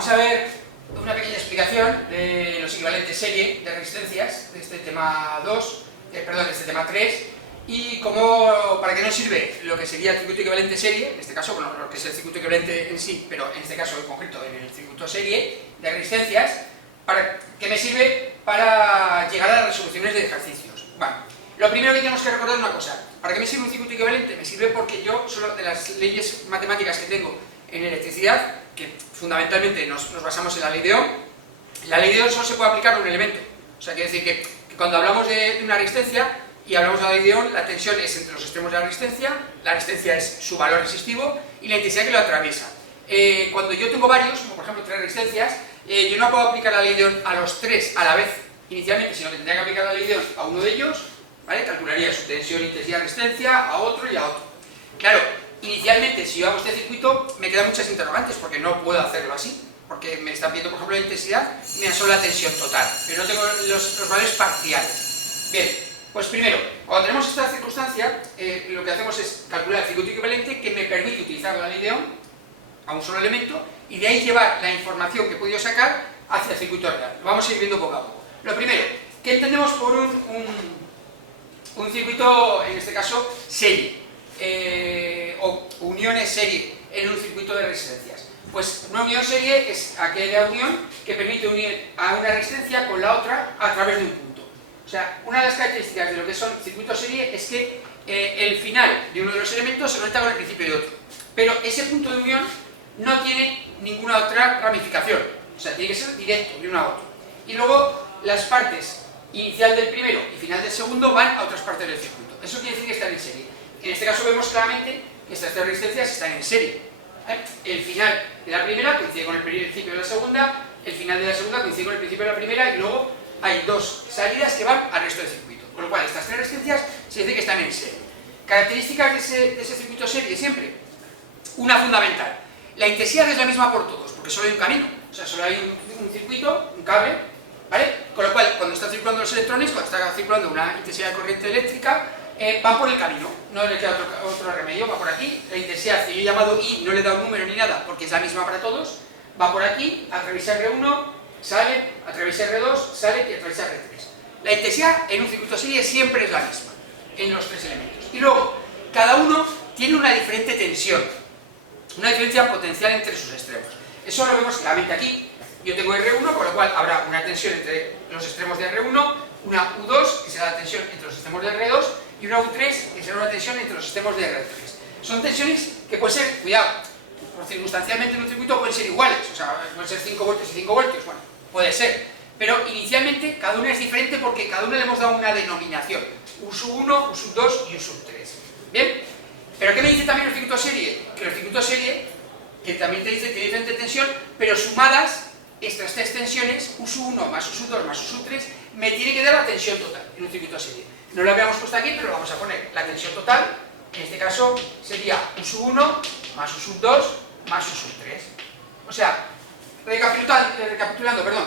Vamos a ver una pequeña explicación de los equivalentes serie de resistencias de este tema 2, perdón, de este tema 3, y cómo, para qué nos sirve lo que sería el circuito equivalente serie, en este caso, bueno, lo que es el circuito equivalente en sí, pero en este caso en concreto en el circuito serie de resistencias, para qué me sirve para llegar a las resoluciones de ejercicios. Bueno, lo primero que tenemos que recordar es una cosa: ¿para qué me sirve un circuito equivalente? Me sirve porque yo, solo de las leyes matemáticas que tengo en electricidad, que fundamentalmente nos basamos en la ley de Ohm, la ley de Ohm solo se puede aplicar a un elemento. O sea, quiere decir que cuando hablamos de una resistencia y hablamos de la ley de Ohm, la tensión es entre los extremos de la resistencia es su valor resistivo y la intensidad que lo atraviesa. Cuando yo tengo varios, como por ejemplo 3 resistencias, yo no puedo aplicar la ley de Ohm a los 3 a la vez inicialmente, sino que tendría que aplicar la ley de Ohm a uno de ellos, ¿vale? Calcularía su tensión, intensidad, resistencia, a otro y a otro. Claro, inicialmente, si yo hago este circuito, me quedan muchas interrogantes, porque no puedo hacerlo así, porque me están pidiendo, por ejemplo, la intensidad, me dan solo la tensión total, pero no tengo los valores parciales. Bien, pues primero, cuando tenemos esta circunstancia, lo que hacemos es calcular el circuito equivalente que me permite utilizar la ley de Ohm a un solo elemento, y de ahí llevar la información que he podido sacar hacia el circuito real. Lo vamos a ir viendo poco a poco. Lo primero, ¿qué entendemos por un circuito, en este caso, serie? O uniones serie en un circuito de resistencias. Pues una unión serie es aquella unión que permite unir a una resistencia con la otra a través de un punto. O sea, una de las características de lo que son circuitos serie es que el final de uno de los elementos se conecta con el principio de otro, pero ese punto de unión no tiene ninguna otra ramificación, o sea, tiene que ser directo de uno a otro. Y luego las partes inicial del primero y final del segundo van a otras partes del circuito. Eso quiere decir que están en serie. En este caso vemos claramente que estas 3 resistencias están en serie. El final de la primera coincide con el principio de la segunda, el final de la segunda coincide con el principio de la primera, y luego hay 2 salidas que van al resto del circuito. Con lo cual, estas 3 resistencias se dice que están en serie. Características de ese circuito serie siempre. Una fundamental: la intensidad es la misma por todos, porque solo hay un camino. O sea, solo hay un circuito, un cable, ¿vale? Con lo cual, cuando están circulando los electrones, cuando está circulando una intensidad de corriente eléctrica, van por el camino, no le queda otro remedio, va por aquí. La intensidad que yo he llamado I, no le he dado número ni nada, porque es la misma para todos, va por aquí, atraviesa R1, sale, atraviesa R2, sale y atraviesa R3. La intensidad en un circuito serie siempre es la misma, en los 3 elementos. Y luego, cada uno tiene una diferente tensión, una diferencia potencial entre sus extremos. Eso lo vemos claramente aquí. Yo tengo R1, con lo cual habrá una tensión entre los extremos de R1, una U2, que será la tensión entre los extremos de R2, y una U3, que será una tensión entre los extremos de R3. Son tensiones que pueden ser, cuidado, por circunstancialmente en un circuito pueden ser iguales, o sea, pueden ser 5 voltios y 5 voltios, bueno, puede ser. Pero inicialmente cada una es diferente porque cada una le hemos dado una denominación: U1, U2 y U3. ¿Bien? ¿Pero qué me dice también el circuito serie? Que los circuitos serie, que también te dice que tiene diferente tensión, pero sumadas, estas 3 tensiones, U1 más U2 más U3, me tiene que dar la tensión total en un circuito serie. No lo habíamos puesto aquí, pero lo vamos a poner. La tensión total, en este caso, sería U1 más U2 más U3. O sea, recapitulando, perdón.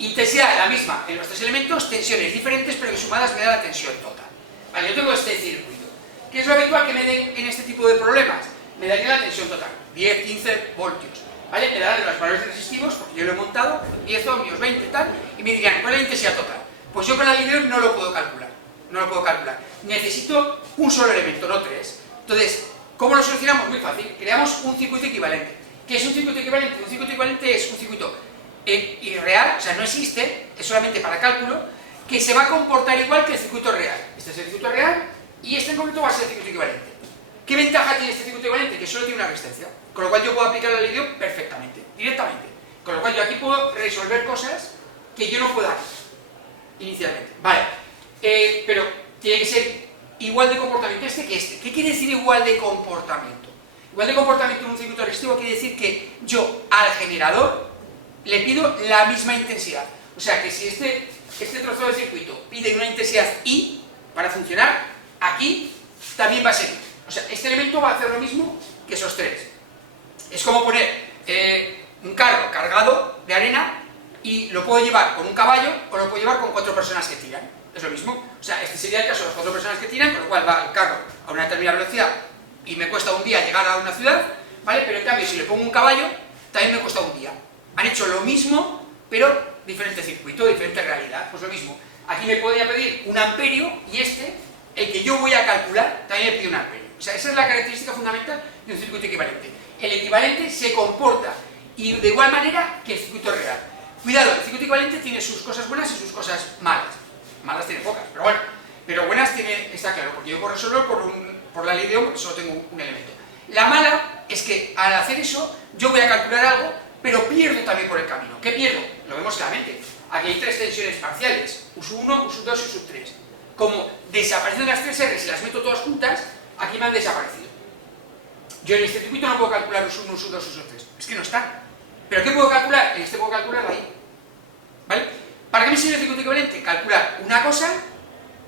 Intensidad la misma en los 3 elementos, tensiones diferentes, pero que sumadas me da la tensión total. Vale, yo tengo este circuito. ¿Qué es lo habitual que me den en este tipo de problemas? Me daría la tensión total, 10, 15 voltios. ¿Vale? Me darán los valores resistivos, porque yo lo he montado, 10 ohmios, 20 tal, y me dirían, ¿cuál es la intensidad total? Pues yo con la ley de Ohm no lo puedo calcular. No lo puedo calcular. Necesito un solo elemento, no 3. Entonces, ¿cómo lo solucionamos? Muy fácil. Creamos un circuito equivalente. ¿Qué es un circuito equivalente? Un circuito equivalente es un circuito irreal, o sea, no existe, es solamente para cálculo, que se va a comportar igual que el circuito real. Este es el circuito real y este en concreto va a ser el circuito equivalente. ¿Qué ventaja tiene este circuito equivalente? Que solo tiene una resistencia. Con lo cual yo puedo aplicar la ley de Ohm perfectamente, directamente. Con lo cual yo aquí puedo resolver cosas que yo no puedo aquí inicialmente. Vale, pero tiene que ser igual de comportamiento este que este. ¿Qué quiere decir igual de comportamiento? Igual de comportamiento en un circuito resistivo quiere decir que yo al generador le pido la misma intensidad. O sea que si este trozo de circuito pide una intensidad I para funcionar, aquí también va a ser I. O sea, este elemento va a hacer lo mismo que esos 3. Es como poner un carro cargado de arena y lo puedo llevar con un caballo o lo puedo llevar con 4 personas que tiran. Es lo mismo. O sea, este sería el caso de las 4 personas que tiran, con lo cual va el carro a una determinada velocidad y me cuesta un día llegar a una ciudad, ¿vale? Pero en cambio, si le pongo un caballo, también me cuesta un día. Han hecho lo mismo, pero diferente circuito, diferente realidad. Pues lo mismo. Aquí me podría pedir un amperio y el que yo voy a calcular, también me pide un amperio. O sea, esa es la característica fundamental de un circuito equivalente. El equivalente se comporta y de igual manera que el circuito real. Cuidado, el circuito equivalente tiene sus cosas buenas y sus cosas malas. Malas tiene pocas, pero bueno. Pero buenas tiene, está claro, porque yo puedo resolver por la ley de Ohm, solo tengo un elemento. La mala es que al hacer eso, yo voy a calcular algo, pero pierdo también por el camino. ¿Qué pierdo? Lo vemos claramente. Aquí hay tres tensiones parciales, U1, U2 y U3. Como desaparecen las tres R, si las meto todas juntas, aquí me han desaparecido. Yo en este circuito no puedo calcular U1, U2, U3. Es que no están. ¿Pero qué puedo calcular? En este puedo calcular ahí. ¿Vale? ¿Para qué me sirve el circuito equivalente? Calcular una cosa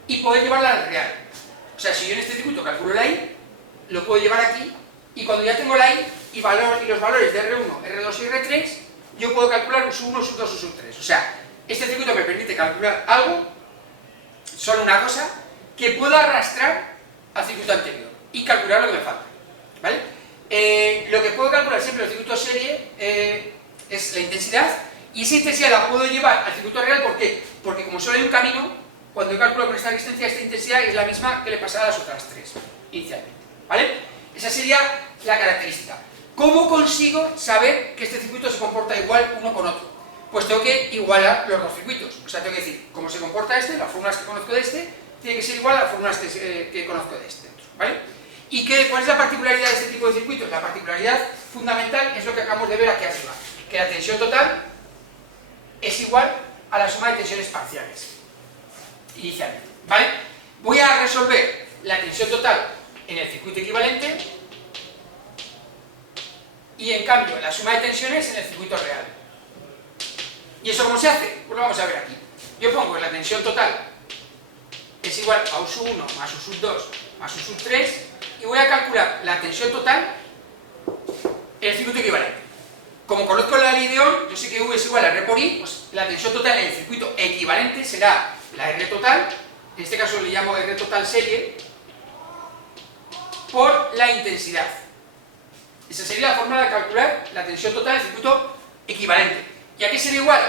y poder llevarla al real. O sea, si yo en este circuito calculo la I, lo puedo llevar aquí, y cuando ya tengo la I y los valores de R1, R2 y R3, yo puedo calcular U1, U2, U3. O sea, este circuito me permite calcular algo, solo una cosa, que puedo arrastrar al circuito anterior y calcular lo que me falta. ¿Vale? Lo que puedo calcular siempre en el circuito serie es la intensidad, y esa intensidad la puedo llevar al circuito real. ¿Por qué? Porque como solo hay un camino, cuando yo calculo con esta resistencia, esta intensidad es la misma que le pasaba a las otras tres, inicialmente. ¿Vale? Esa sería la característica. ¿Cómo consigo saber que este circuito se comporta igual uno con otro? Pues tengo que igualar los dos circuitos. O sea, tengo que decir cómo se comporta las fórmulas que conozco de tiene que ser igual a las fórmulas que conozco de este otro. ¿Vale? ¿Y cuál es la particularidad de este tipo de circuitos? La particularidad fundamental es lo que acabamos de ver aquí arriba, que la tensión total es igual a la suma de tensiones parciales, inicialmente. ¿Vale? Voy a resolver la tensión total en el circuito equivalente y en cambio la suma de tensiones en el circuito real. ¿Y eso cómo se hace? Pues lo vamos a ver aquí. Yo pongo que la tensión total es igual a U1 más U2 más U3 y voy a calcular la tensión total en el circuito equivalente. Como conozco la ley de Ohm, yo sé que U es igual a R por I, pues la tensión total en el circuito equivalente será la R total, en este caso le llamo R total serie, por la intensidad. Esa sería la forma de calcular la tensión total del circuito equivalente. ¿Y a qué sería igual?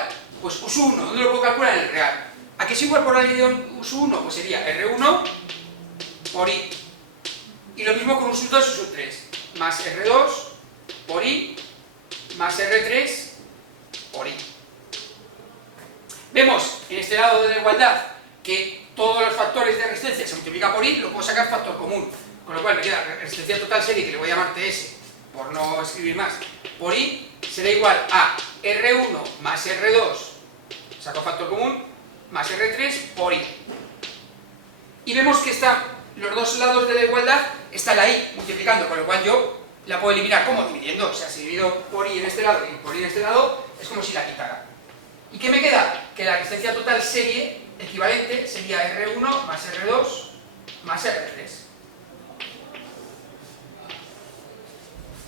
Pues U1, ¿dónde lo puedo calcular? En el real. ¿A qué es igual por la ley de U1? Pues sería R1 por I. Y lo mismo con U2 y U3. Más R2 por I más R3 por I. Vemos en este lado de la igualdad que todos los factores de resistencia se multiplican por I, lo puedo sacar factor común. Con lo cual me queda resistencia total serie, que le voy a llamar TS, por no escribir más, por I, será igual a R1 más R2, saco factor común, más R3 por I. Y vemos que los dos lados de la igualdad está la I multiplicando, con lo cual yo la puedo eliminar. ¿Cómo? Dividiendo. O sea, si divido por I en este lado y por I en este lado, es como si la quitara. ¿Y qué me queda? Que la resistencia total serie equivalente sería R1 más R2 más R3.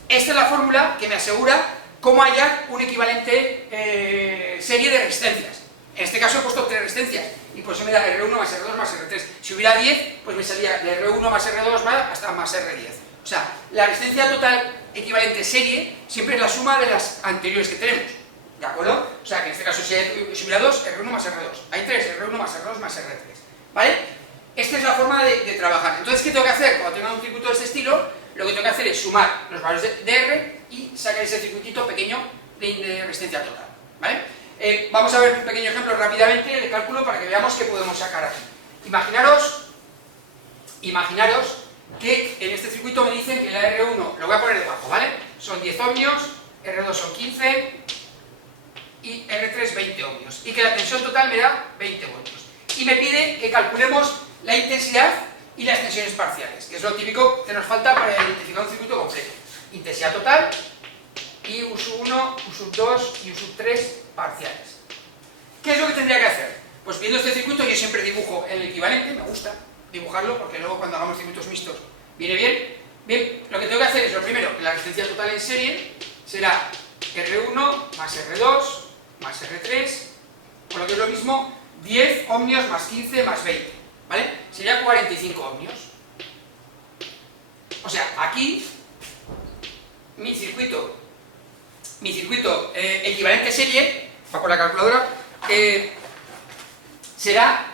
Esta es la fórmula que me asegura cómo hallar un equivalente serie de resistencias. En este caso he puesto 3 resistencias y por eso me da R1 más R2 más R3. Si hubiera 10, pues me salía de R1 más R2 hasta más R10. O sea, la resistencia total equivalente serie siempre es la suma de las anteriores que tenemos. ¿De acuerdo? O sea, que en este caso si hubiera 2, R1 más R2. Hay 3, R1 más R2 más R3. ¿Vale? Esta es la forma de trabajar. Entonces, ¿qué tengo que hacer? Cuando tenga un circuito de este estilo, lo que tengo que hacer es sumar los valores de R y sacar ese circuitito pequeño de resistencia total. ¿Vale? Vamos a ver un pequeño ejemplo rápidamente de cálculo para que veamos qué podemos sacar aquí. Imaginaros que en este circuito me dicen que la R1, lo voy a poner debajo, ¿vale? Son 10 ohmios, R2 son 15 y R3 20 ohmios. Y que la tensión total me da 20 voltios. Y me pide que calculemos la intensidad y las tensiones parciales, que es lo típico que nos falta para identificar un circuito completo. Intensidad total y U1, U2 y U3 parciales. ¿Qué es lo que tendría que hacer? Pues viendo este circuito yo siempre dibujo el equivalente, me gusta dibujarlo porque luego cuando hagamos circuitos mixtos viene bien. Bien, lo que tengo que hacer es lo primero, que la resistencia total en serie será R1 más R2 más R3, con lo que es lo mismo 10 ohmios más 15 más 20, ¿vale? Sería 45 ohmios. O sea, aquí mi circuito mi circuito equivalente serie, va con la calculadora, será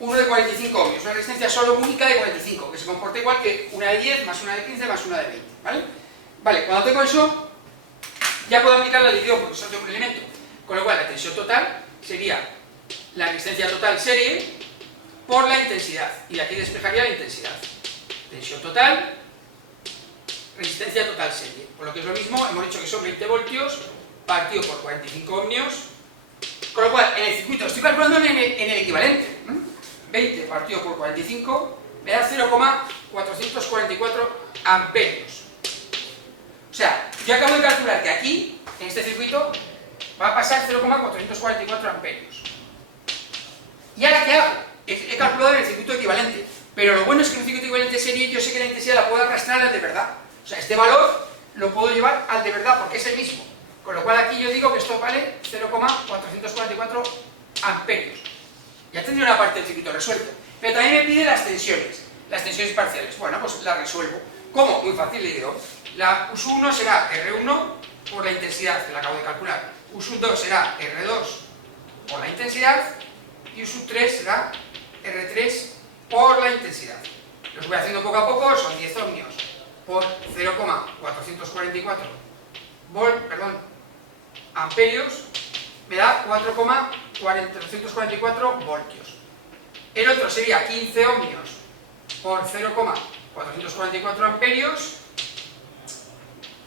uno de 45 ohmios, una resistencia solo única de 45, que se comporta igual que una de 10 más una de 15 más una de 20, ¿vale? Vale, cuando tengo eso, ya puedo aplicar la ley de Ohm, porque solo tengo un elemento, con lo cual la tensión total sería la resistencia total serie por la intensidad, y aquí despejaría la intensidad. Tensión total, resistencia total serie, por lo que es lo mismo, hemos dicho que son 20 voltios partido por 45 ohmios, con lo cual en el circuito estoy calculando en el equivalente, 20 partido por 45 me da 0,444 amperios. O sea, yo acabo de calcular que aquí, en este circuito, va a pasar 0,444 amperios. ¿Y ahora qué hago? He calculado en el circuito equivalente, pero lo bueno es que en un circuito equivalente serie yo sé que la intensidad la puedo arrastrar al de verdad. O sea, este valor lo puedo llevar al de verdad porque es el mismo. Con lo cual aquí yo digo que esto vale 0,444 amperios. Ya tendría una parte del circuito resuelto. Pero también me pide las tensiones parciales. Bueno, pues las resuelvo. ¿Cómo? Muy fácil, le digo. La U1 será R1 por la intensidad, que la acabo de calcular. U2 será R2 por la intensidad. Y U3 será R3 por la intensidad. Los voy haciendo poco a poco, son 10 ohmios por 0,444 amperios, me da 4,444 voltios. El otro sería 15 ohmios por 0,444 amperios,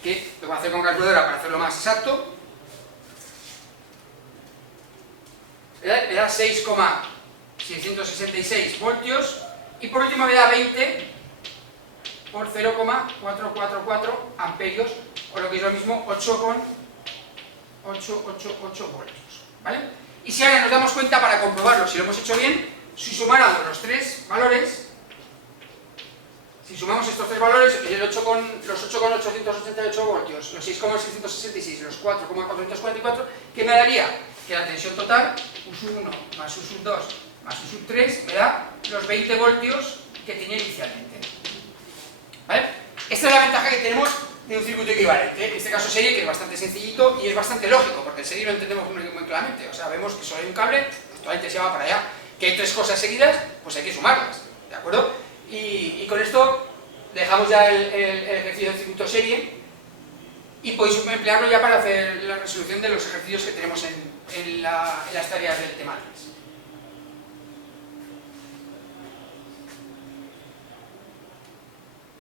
que lo voy a hacer con calculadora para hacerlo más exacto, me da 6,666 voltios, y por último me da 20 por 0,444 amperios, o lo que es lo mismo, 8,888 voltios, ¿vale? Y si ahora nos damos cuenta, para comprobarlo si lo hemos hecho bien, si sumáramos los tres valores, si sumamos estos tres valores, los 8,888 voltios, los 6,666, los 4,444, ¿qué me daría? Que la tensión total, US1 más US2 más US3, me da los 20 voltios que tenía inicialmente. ¿Vale? Esta es la ventaja que tenemos de un circuito equivalente, en este caso serie, que es bastante sencillito y es bastante lógico, porque el serie lo entendemos muy claramente. O sea, vemos que solo hay un cable, pues toda la intensidad va para allá. Que hay tres cosas seguidas, pues hay que sumarlas, ¿de acuerdo? Y con esto dejamos ya el ejercicio del circuito serie y podéis emplearlo ya para hacer la resolución de los ejercicios que tenemos en las tareas del tema 3.